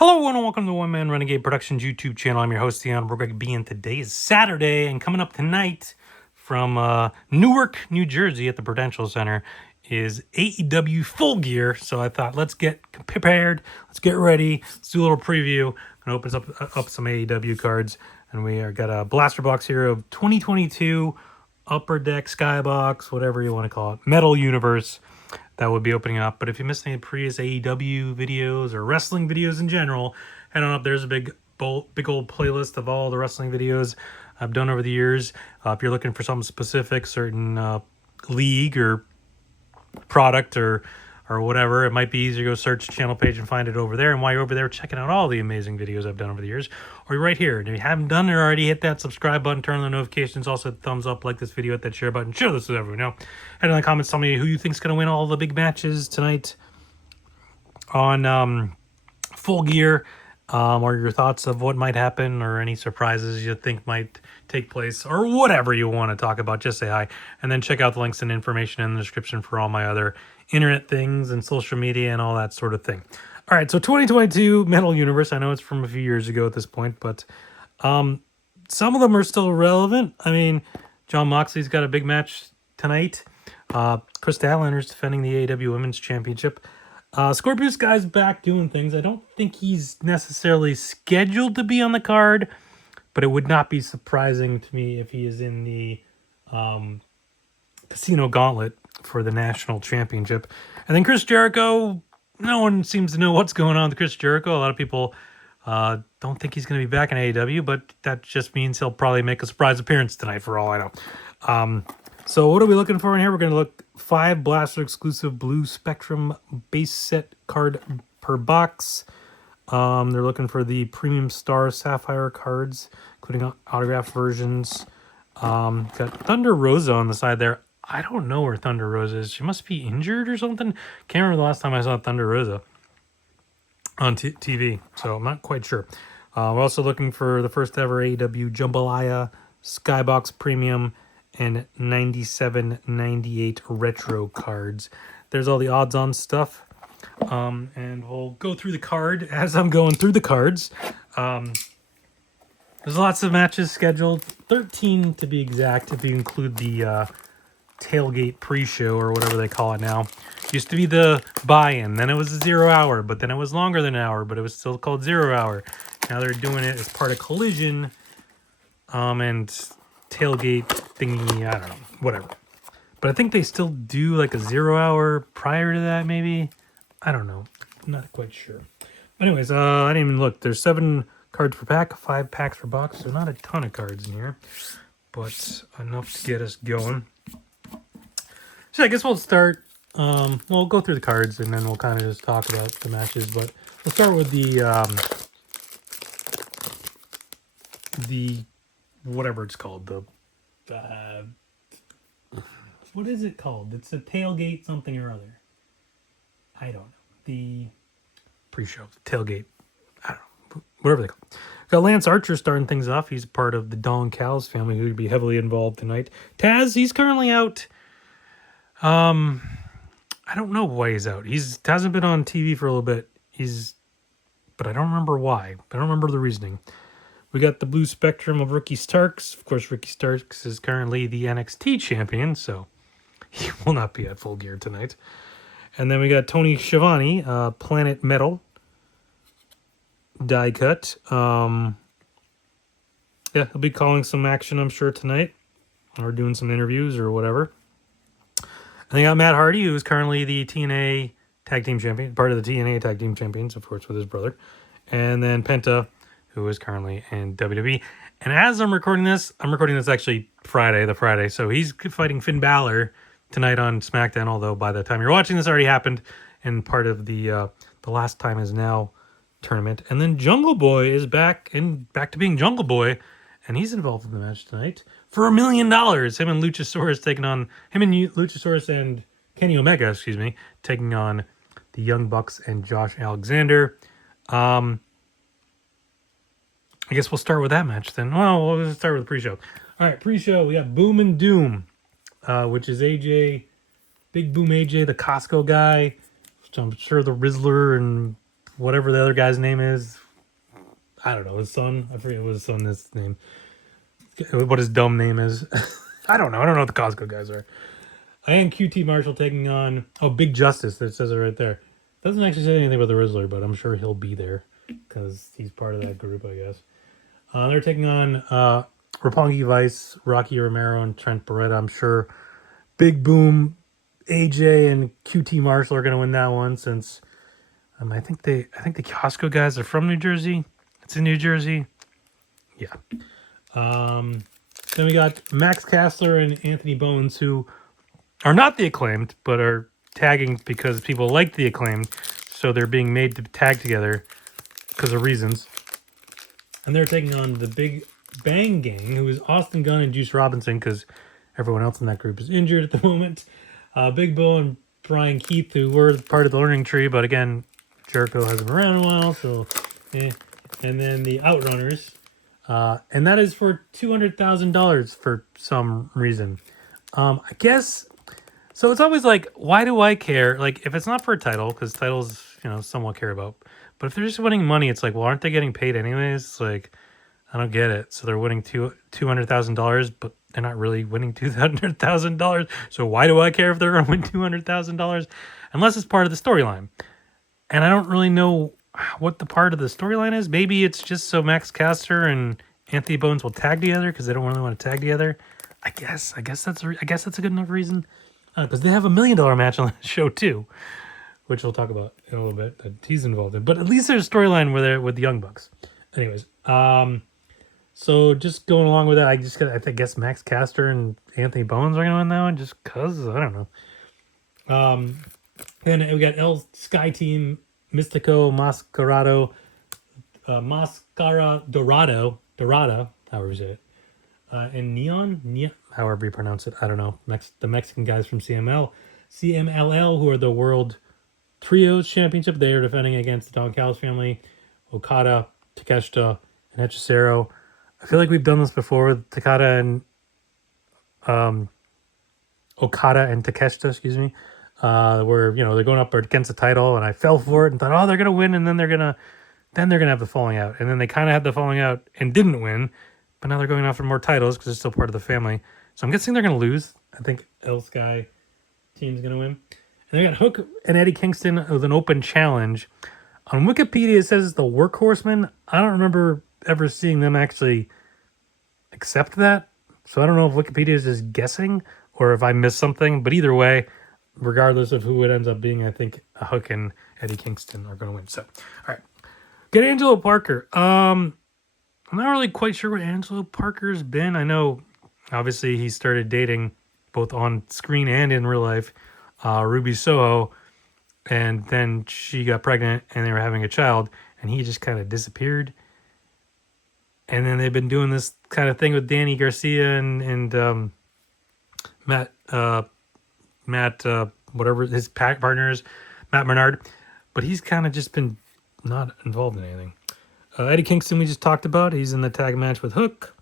Hello and welcome to One Man Renegade Productions YouTube channel. I'm your host, Theon Greg B, and today is Saturday, and coming up tonight from Newark, New Jersey at the Prudential Center is AEW Full Gear. So I thought, let's get prepared, let's get ready, let's do a little preview. I'm going to open up some AEW cards, and we are got a blaster box here of 2022 Upper Deck, Skybox, whatever you want to call it, Metal Universe. That would be opening up. But if you missed any previous AEW videos or wrestling videos in general, head on up. There's a big old playlist of all the wrestling videos I've done over the years. If you're looking for something specific, certain league or product or whatever, it might be easier to go search the channel page and find it over there. And while you're over there checking out all the amazing videos I've done over the years, or you're right here, and if you haven't done it already, hit that subscribe button, turn on the notifications, also hit the thumbs up, like this video, hit that share button, share this with everyone. Head in the comments, tell me who you think's going to win all the big matches tonight on Full Gear, or your thoughts of what might happen, or any surprises you think might take place, or whatever you want to talk about. Just say hi, and then check out the links and information in the description for all my other internet things and social media and all that sort of thing. All right, so 2022 Metal Universe. I know it's from a few years ago at this point, but some of them are still relevant. I mean, John Moxley's got a big match tonight. Chris Statlander's defending the AEW Women's Championship. Scorpio Sky's back doing things. I don't think he's necessarily scheduled to be on the card, but it would not be surprising to me if he is in the Casino Gauntlet for the National Championship. And then Chris Jericho, no one seems to know what's going on with Chris Jericho. A lot of people don't think he's going to be back in AEW, but that just means he'll probably make a surprise appearance tonight for all I know. So what are we looking for in here? We're going to look 5 Blaster exclusive Blue Spectrum base set card per box. They're looking for the Premium Star Sapphire cards, including autograph versions. Got Thunder Rosa on the side there. I don't know where Thunder Rosa is. She must be injured or something. Can't remember the last time I saw Thunder Rosa on TV, so I'm not quite sure. We're also looking for the first ever AEW Jambalaya Skybox Premium and 97-98 retro cards. There's all the odds-on stuff, and we'll go through the card as I'm going through the cards. There's lots of matches scheduled, 13 to be exact, if you include the tailgate pre-show or whatever they call it now. Used to be the buy-in, then it was a 0 hour, but then it was longer than an hour, but it was still called 0 hour. Now they're doing it as part of Collision, and tailgate thingy, I don't know, whatever. But I think they still do like a 0 hour prior to that, maybe. I don't know, I'm not quite sure. Anyways, I didn't even look. There's 7 cards per pack, 5 packs per box. So not a ton of cards in here, but enough to get us going. So I guess we'll start. We'll go through the cards and then we'll kind of just talk about the matches. But we'll start with the whatever it's called. The what is it called? It's a tailgate something or other. I don't know. The pre-show, the tailgate. I don't know. Whatever they call it. Got Lance Archer starting things off. He's part of the Don Callis family, who would be heavily involved tonight. Taz, he's currently out. I don't know why he's out. Hasn't been on TV for a little bit. But I don't remember why. I don't remember the reasoning. We got the Blue Spectrum of Ricky Starks. Of course, Ricky Starks is currently the NXT champion, so he will not be at Full Gear tonight. And then we got Tony Schiavone, Planet Metal die cut. Yeah, he'll be calling some action, I'm sure, tonight, or doing some interviews or whatever. And then got Matt Hardy, who is currently the TNA Tag Team Champion, part of the TNA Tag Team Champions, of course, with his brother. And then Penta, who is currently in WWE. And as I'm recording this actually Friday, so he's fighting Finn Balor tonight on SmackDown, although by the time you're watching this already happened, and part of the Last Time Is Now tournament. And then Jungle Boy is back to being Jungle Boy, and he's involved in the match tonight for $1 million. Him and Luchasaurus and Kenny Omega, taking on the Young Bucks and Josh Alexander. I guess we'll start with that match then. Well, we'll start with the pre-show. All right, pre-show, we got Boom and Doom, which is Big Boom AJ, the Costco guy. I'm sure the Rizzler and whatever the other guy's name is. I don't know his son. I forget what his son's name. What his dumb name is. I don't know. I don't know what the Costco guys are. And QT Marshall taking on Big Justice. That says it right there. Doesn't actually say anything about the Rizzler, but I'm sure he'll be there because he's part of that group, I guess. They're taking on Roppongi Vice, Rocky Romero, and Trent Beretta. I'm sure Big Boom, AJ, and QT Marshall are going to win that one since I think the Costco guys are from New Jersey. It's in New Jersey. Yeah. Then we got Max Cassler and Anthony Bowens, who are not the Acclaimed, but are tagging because people like the Acclaimed, so they're being made to tag together because of reasons. And they're taking on the Big Bang Gang, who is Austin Gunn and Juice Robinson, because everyone else in that group is injured at the moment. Big Bo and Brian Keith, who were part of the Learning Tree, but again, Jericho hasn't been around in a while, so eh. And then the Outrunners, and that is for $200,000 for some reason. I guess. So it's always like, why do I care? Like, if it's not for a title, because titles, somewhat care about. But if they're just winning money, it's like, well, aren't they getting paid anyways? It's like, I don't get it. So they're winning $200,000, but they're not really winning $200,000. So why do I care if they're going to win $200,000? Unless it's part of the storyline. And I don't really know what the part of the storyline is. Maybe it's just so Max Caster and Anthony Bowens will tag together because they don't really want to tag together. I guess that's a good enough reason. Because they have $1 million match on the show too, which we'll talk about in a little bit that he's involved in. But at least there's a storyline with the Young Bucks. Anyways, so just going along with that, I guess Max Caster and Anthony Bowens are gonna win that one just cause I don't know. Then we got El Sky Team, Mystico, Dorada, however you say it. And Neon, however you pronounce it, I don't know. The Mexican guys from CMLL, who are the World Trios Championship. They are defending against the Don Callis family, Okada, Takeshita, and Hechicero. I feel like we've done this before with Okada and Takeshita, excuse me. Where they're going up against the title, and I fell for it and thought, they're gonna win, and then they're gonna have the falling out, and then they kind of had the falling out and didn't win. But now they're going after more titles because they're still part of the family. So I'm guessing they're going to lose. I think El Sky team's going to win. And they got Hook and Eddie Kingston with an open challenge. On Wikipedia, it says it's the Workhorsemen. I don't remember ever seeing them actually accept that. So I don't know if Wikipedia is just guessing or if I missed something. But either way, regardless of who it ends up being, I think Hook and Eddie Kingston are going to win. So, all right. Get Angelo Parker. I'm not really quite sure what Angelo Parker's been. I know, obviously, he started dating both on screen and in real life Ruby Soho, and then she got pregnant and they were having a child, and he just kind of disappeared. And then they've been doing this kind of thing with Danny Garcia and Matt, whatever his partner is, Matt Menard, but he's kind of just been not involved in anything. Eddie Kingston, we just talked about. He's in the tag match with Hook.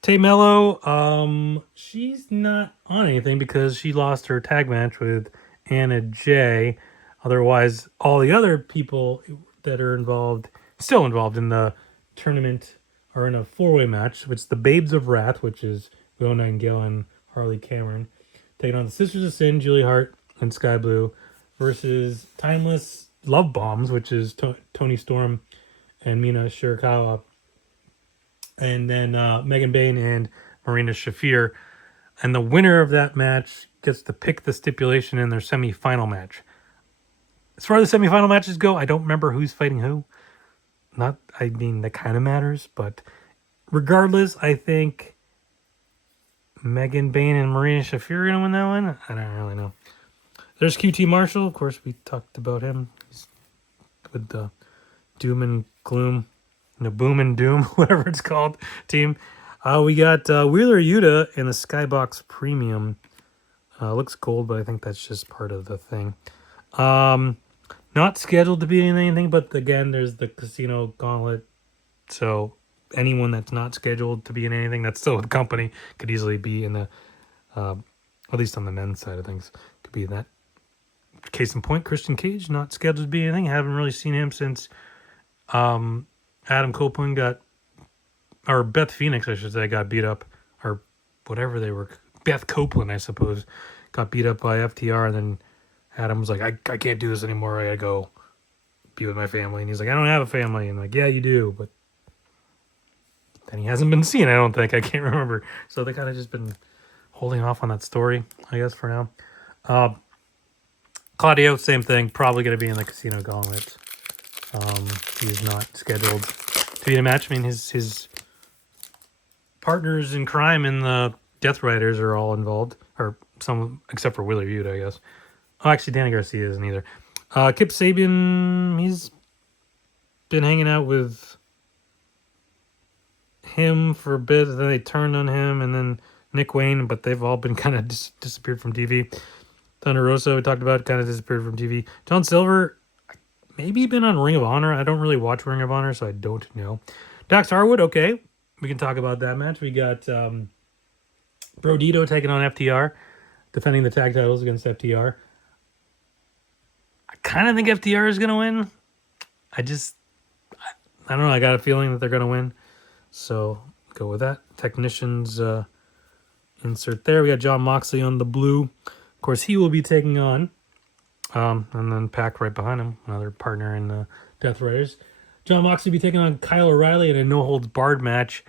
Tay Mello, she's not on anything because she lost her tag match with Anna Jay. Otherwise, all the other people that are still involved in the tournament, are in a four-way match, which is the Babes of Wrath, which is Will Nightingale and Harley Cameron, taking on the Sisters of Sin, Julie Hart and Sky Blue, versus Timeless Love Bombs, which is Tony Storm and Mina Shirakawa, and then Megan Bain and Marina Shafir. And the winner of that match gets to pick the stipulation in their semifinal match. As far as the semifinal matches go, I don't remember who's fighting who. That kind of matters, but regardless, I think Megan Bain and Marina Shafir are going to win that one. I don't really know. There's QT Marshall. Of course, we talked about him. He's with the Doom and Gloom, Boom and Doom, whatever it's called, team. We got Wheeler Yuta in the Skybox Premium. Looks cold, but I think that's just part of the thing. Not scheduled to be in anything, but again, there's the Casino Gauntlet. So anyone that's not scheduled to be in anything that's still with the company could easily be in the, at least on the men's side of things, could be in that case in point, Christian Cage not scheduled to be anything. Haven't really seen him since Adam Copeland or Beth Phoenix, I should say, got beat up, or whatever they were. Beth Copeland, I suppose, got beat up by FTR, and then Adam was like, I can't do this anymore. I gotta go be with my family. And he's like, I don't have a family. And like, yeah, you do, but then he hasn't been seen, I don't think. I can't remember. So they kind of just been holding off on that story, I guess, for now. Claudio, same thing. Probably going to be in the Casino Gauntlet. He is not scheduled to be in a match. I mean, his partners in crime in the Death Riders are all involved. Or some, except for Wheeler Yuta, I guess. Oh, actually, Danny Garcia isn't either. Kip Sabian, he's been hanging out with him for a bit. Then they turned on him, and then Nick Wayne, but they've all been kind of disappeared from TV. Thunder Rosa, we talked about, kind of disappeared from TV. John Silver, maybe been on Ring of Honor. I don't really watch Ring of Honor, so I don't know. Dax Harwood, okay. We can talk about that match. We got Brodito taking on FTR, defending the tag titles against FTR. I kind of think FTR is going to win. I don't know. I got a feeling that they're going to win. So, go with that. Technicians insert there. We got John Moxley on the blue. Of course, he will be taking on, and then Pac right behind him, another partner in Death Riders. John Moxley will be taking on Kyle O'Reilly in a no-holds-barred match.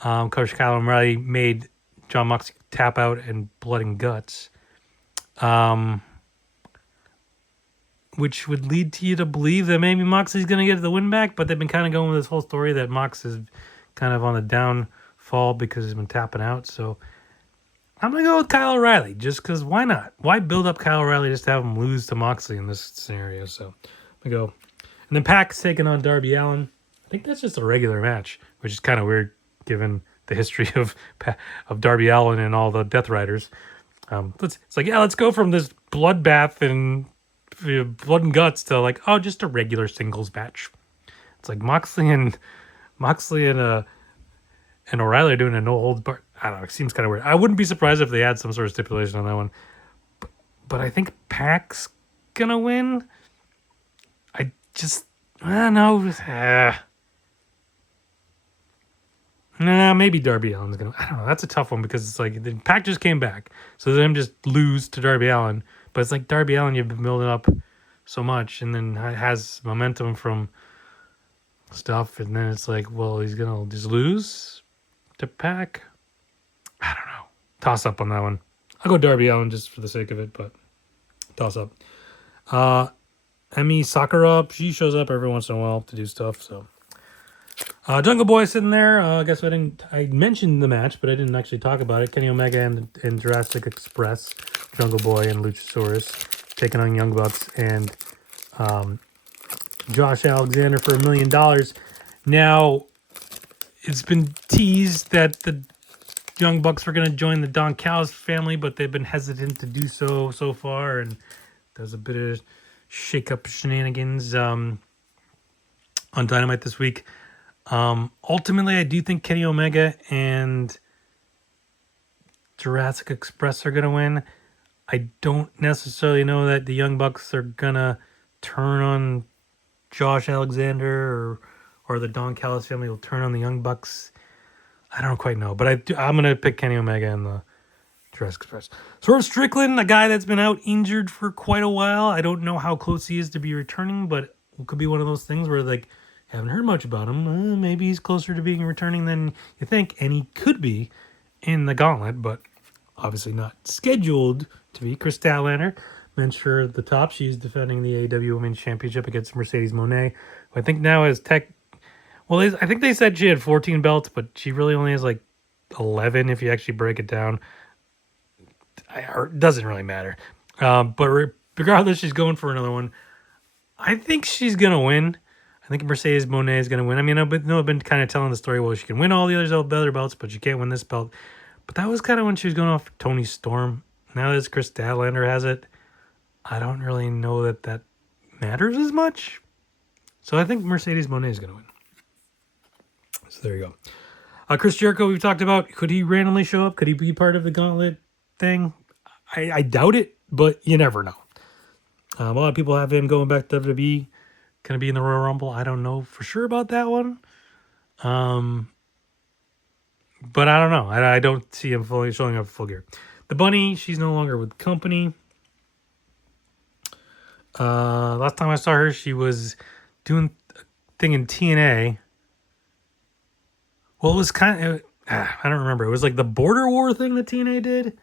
Coach Kyle O'Reilly made John Moxley tap out and blood and guts, which would lead to you to believe that maybe Moxley's going to get the win back, but they've been kind of going with this whole story that Mox is kind of on the downfall because he's been tapping out, so I'm going to go with Kyle O'Reilly, just because why not? Why build up Kyle O'Reilly just to have him lose to Moxley in this scenario? So, I'm going to go. And then Pac's taking on Darby Allin. I think that's just a regular match, which is kind of weird given the history of Darby Allin and all the Death Riders. It's like, yeah, let's go from this bloodbath and blood and guts to like, oh, just a regular singles match. It's like Moxley and O'Reilly are doing a no-holds-barred. I don't know. It seems kind of weird. I wouldn't be surprised if they had some sort of stipulation on that one. But I think Pac's going to win. I don't know. Maybe Darby Allin's going to. I don't know. That's a tough one because it's like Pac just came back. So then just lose to Darby Allin. But it's like Darby Allin, you've been building up so much and then has momentum from stuff. And then it's like, well, he's going to just lose to Pac. I don't know. Toss up on that one. I'll go Darby Allin just for the sake of it, but toss up. Emi Sakura, she shows up every once in a while to do stuff. So, Jungle Boy sitting there. I guess I mentioned the match, but I didn't actually talk about it. Kenny Omega and Jurassic Express, Jungle Boy and Luchasaurus taking on Young Bucks and Josh Alexander for $1 million. Now, it's been teased that the Young Bucks were going to join the Don Callis family, but they've been hesitant to do so far, and there's a bit of shake-up shenanigans on Dynamite this week. Ultimately, I do think Kenny Omega and Jurassic Express are going to win. I don't necessarily know that the Young Bucks are going to turn on Josh Alexander or the Don Callis family will turn on the Young Bucks. I don't quite know, but I'm going to pick Kenny Omega and the Jurassic Express. Swerve Strickland, a guy that's been out injured for quite a while. I don't know how close he is to be returning, but it could be one of those things where like haven't heard much about him. Maybe he's closer to being returning than you think, and he could be in the Gauntlet, but obviously not scheduled to be. Chris Statlander, mentioned her at the top. She's defending the AEW Women's Championship against Mercedes Moné, who I think now has I think they said she had 14 belts, but she really only has like 11 if you actually break it down. It doesn't really matter. But regardless, she's going for another one. I think she's going to win. I think Mercedes Moné is going to win. I mean, I've been kind of telling the story, well, she can win all the other belts, but she can't win this belt. But that was kind of when she was going off Toni Storm. Now that Chris Statlander has it, I don't really know that matters as much. So I think Mercedes Moné is going to win. So there you go. Chris Jericho, we've talked about. Could he randomly show up? Could he be part of the Gauntlet thing? I doubt it, but you never know. A lot of people have him going back to WWE. Going to be in the Royal Rumble. I don't know for sure about that one. But I don't know. I don't see him fully showing up Full Gear. The Bunny, she's no longer with the company. Last time I saw her, she was doing a thing in TNA. Well, it was kind of, I don't remember. It was like the Border War thing that TNA did.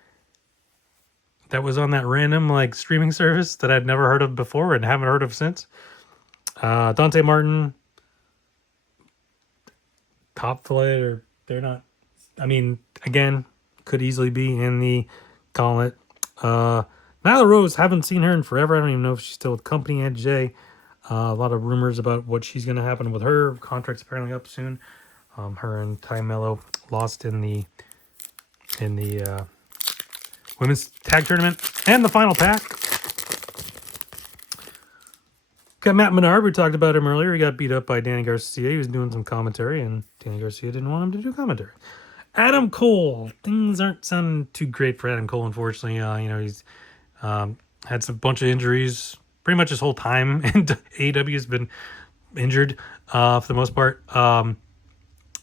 That was on that random like streaming service that I'd never heard of before and haven't heard of since. Dante Martin, Top Flight, or they're not. I mean, again, could easily be in the Gauntlet. Nyla Rose, haven't seen her in forever. I don't even know if she's still with company at J. A lot of rumors about what she's going to happen with her. Contract's apparently up soon. Her and Ty Mello lost in the women's tag tournament and the final pack. Got Matt Menard. We talked about him earlier. He got beat up by Danny Garcia. He was doing some commentary, and Danny Garcia didn't want him to do commentary. Adam Cole. Things aren't sounding too great for Adam Cole, unfortunately. He's had some bunch of injuries pretty much his whole time, and AEW has been injured for the most part.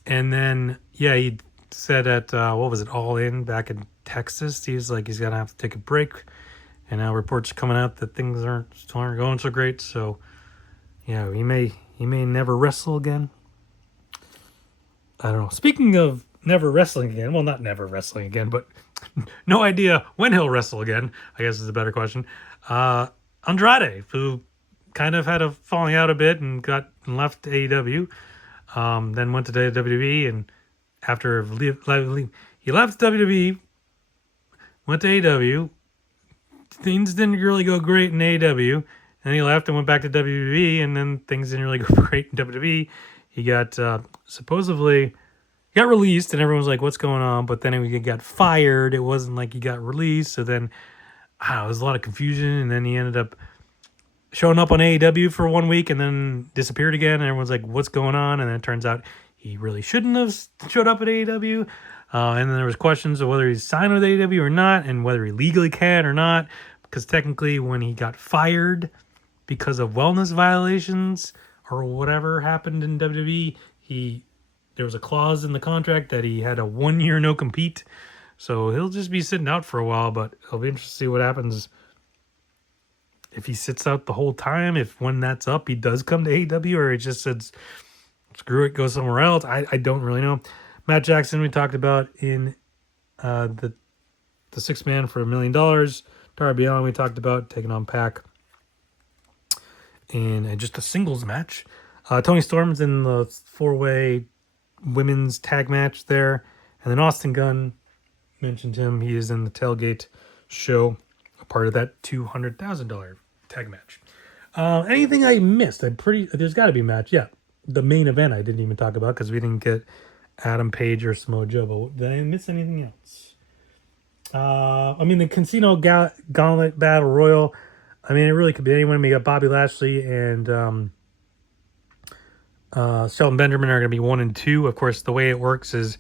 And then, he said at, what was it, All In back in Texas, he's like, he's going to have to take a break. And now reports are coming out that things still aren't going so great. So, yeah, he may never wrestle again. I don't know. Speaking of never wrestling again, well, not never wrestling again, but no idea when he'll wrestle again, I guess is a better question. Andrade, who kind of had a falling out a bit and left AEW, then went to WWE, and after he left WWE, went to AEW. Things didn't really go great in AEW, and he left and went back to WWE, and then things didn't really go great in WWE. He got supposedly got released, and everyone was like, "What's going on?" But then he got fired. It wasn't like he got released, so then there was a lot of confusion, and then he ended up showing up on AEW for 1 week and then disappeared again, and everyone's like, "What's going on?" And then it turns out he really shouldn't have showed up at AEW. And then there was questions of whether he's signed with AEW or not, and whether he legally can or not, because technically when he got fired because of wellness violations or whatever happened in WWE, there was a clause in the contract that he had a 1 year no compete. So he'll just be sitting out for a while, but it'll be interesting to see what happens if he sits out the whole time. If when that's up, he does come to AEW, or he just says, screw it, go somewhere else. I don't really know. Matt Jackson, we talked about in the six man for $1 million. Darby Allin, we talked about taking on Pac in just a singles match. Tony Storm's in the 4-way women's tag match there. And then Austin Gunn, mentioned him. He is in the Tailgate show, a part of that $200,000 tag match. Anything I missed? There's got to be a match. Yeah, the main event I didn't even talk about because we didn't get Adam Page or Samoa Joe. But did I miss anything else? The Casino Gauntlet Battle Royal. It really could be anyone. We got Bobby Lashley and Shelton Benjamin are going to be 1 and 2. Of course, the way it works is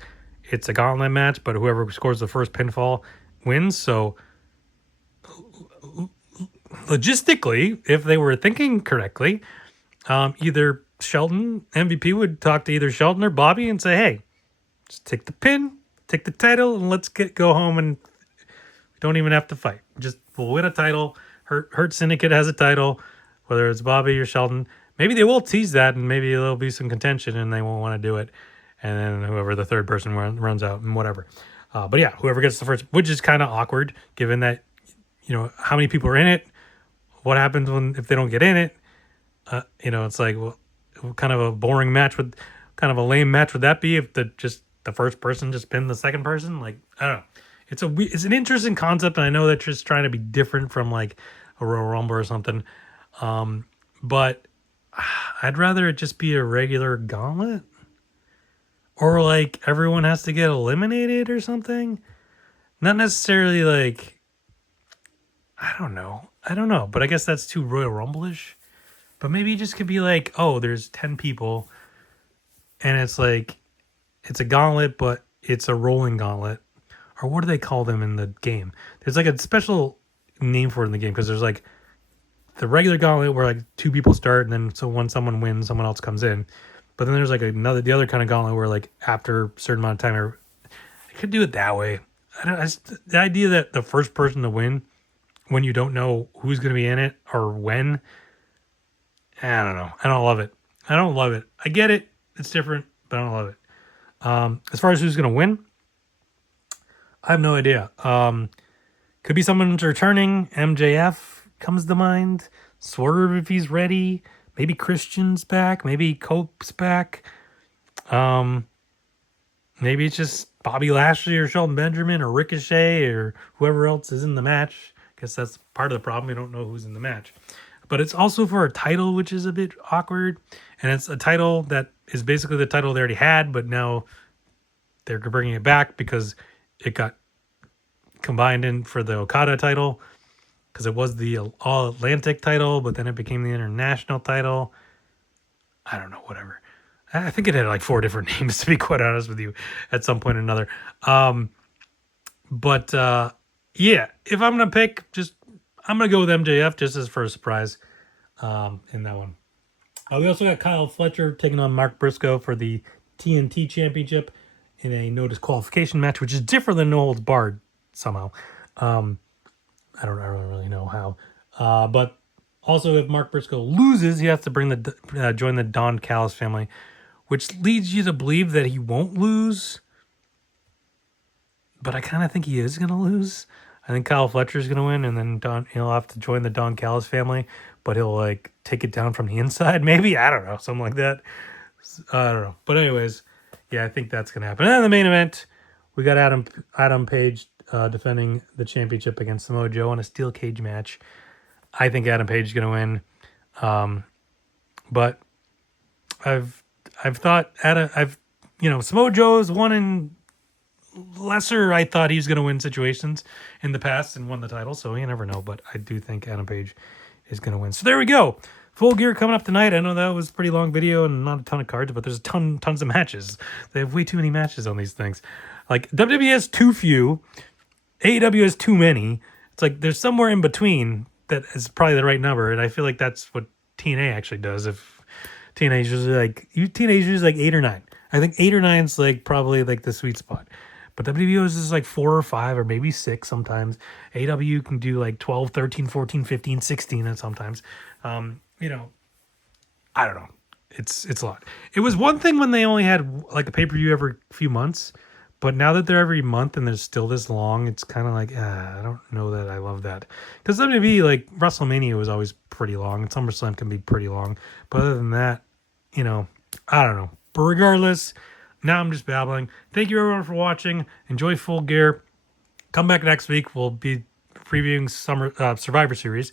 it's a gauntlet match, but whoever scores the first pinfall wins. So logistically, if they were thinking correctly, either Shelton, MVP, would talk to either Shelton or Bobby and say, hey, just take the pin, take the title, and let's go home, and we don't even have to fight. We'll win a title. Hurt Syndicate has a title, whether it's Bobby or Shelton. Maybe they will tease that, and maybe there'll be some contention, and they won't want to do it. And then whoever the third person runs out, and whatever. But yeah, whoever gets the first, which is kind of awkward, given that, how many people are in it. What happens if they don't get in it? It's like, well, what kind of a boring match kind of a lame match would that be if the first person just pinned the second person? Like, I don't know. It's an interesting concept, and I know they're just trying to be different from like a Royal Rumble or something. But I'd rather it just be a regular gauntlet, or like everyone has to get eliminated or something. Not necessarily like, I don't know, but I guess that's too Royal Rumble-ish. But maybe it just could be like, oh, there's 10 people, and it's like, it's a gauntlet, but it's a rolling gauntlet. Or what do they call them in the game? There's like a special name for it in the game, because there's like the regular gauntlet where like two people start, and then so when someone wins, someone else comes in. But then there's like the other kind of gauntlet where like after a certain amount of time, I could do it that way. The idea that the first person to win when you don't know who's going to be in it or when, I don't know. I don't love it. I get it. It's different, but I don't love it. As far as who's going to win, I have no idea. Could be someone's returning. MJF comes to mind. Swerve if he's ready. Maybe Christian's back. Maybe Cope's back. Maybe it's just Bobby Lashley or Shelton Benjamin or Ricochet or whoever else is in the match. I guess that's part of the problem. We don't know who's in the match. But it's also for a title, which is a bit awkward. And it's a title that is basically the title they already had, but now they're bringing it back because it got combined in for the Okada title. Because it was the All-Atlantic title, but then it became the International title. I don't know, whatever. I think it had like 4 different names, to be quite honest with you, at some point or another. Yeah, if I'm going to pick, I'm going to go with MJF just as for a surprise in that one. We also got Kyle Fletcher taking on Mark Briscoe for the TNT Championship in a no disqualification match, which is different than No Holds Barred somehow. I don't really know how. But also, if Mark Briscoe loses, he has to join the Don Callis family, which leads you to believe that he won't lose. But I kind of think he is going to lose. I think Kyle Fletcher's going to win, and then he'll have to join the Don Callis family, but he'll like take it down from the inside, maybe. I don't know, something like that. I don't know. But anyways, yeah, I think that's going to happen. And then the main event, we got Adam Page defending the championship against Samoa Joe in a steel cage match. I think Adam Page is going to win. But I've thought Samoa Joe has won in lesser, I thought he was going to win situations in the past and won the title, so you never know, but I do think Adam Page is going to win. So there we go. Full Gear coming up tonight. I know that was a pretty long video and not a ton of cards, but there's tons of matches. They have way too many matches on these things. Like, WWE has too few. AEW has too many. It's like there's somewhere in between that is probably the right number, and I feel like that's what TNA actually does. If TNA is usually like 8 or 9. I think 8 or 9 is like probably like the sweet spot. But WWE is just like 4 or 5 or maybe 6 sometimes. AEW can do like 12, 13, 14, 15, 16 and sometimes. I don't know. It's a lot. It was one thing when they only had like a pay-per-view every few months. But now that they're every month and they're still this long, it's kind of like, I don't know that I love that. Because WWE, like, WrestleMania was always pretty long. And SummerSlam can be pretty long. But other than that, I don't know. But regardless, now I'm just babbling. Thank you, everyone, for watching. Enjoy Full Gear. Come back next week. We'll be previewing Survivor Series.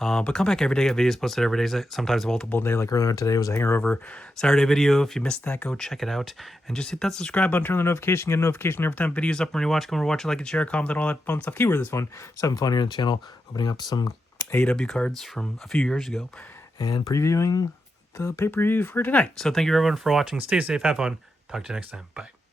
But come back every day. Get videos posted every day, sometimes multiple day. Like earlier today was a Hangover Saturday video. If you missed that, go check it out. And just hit that subscribe button, turn the notification, get a notification every time videos up when you watch. Come over, watch it, like it, share, comment, and all that fun stuff. Keyword this one. Just having fun here on the channel, opening up some AEW cards from a few years ago and previewing the pay-per-view for tonight. So thank you, everyone, for watching. Stay safe, have fun. Talk to you next time. Bye.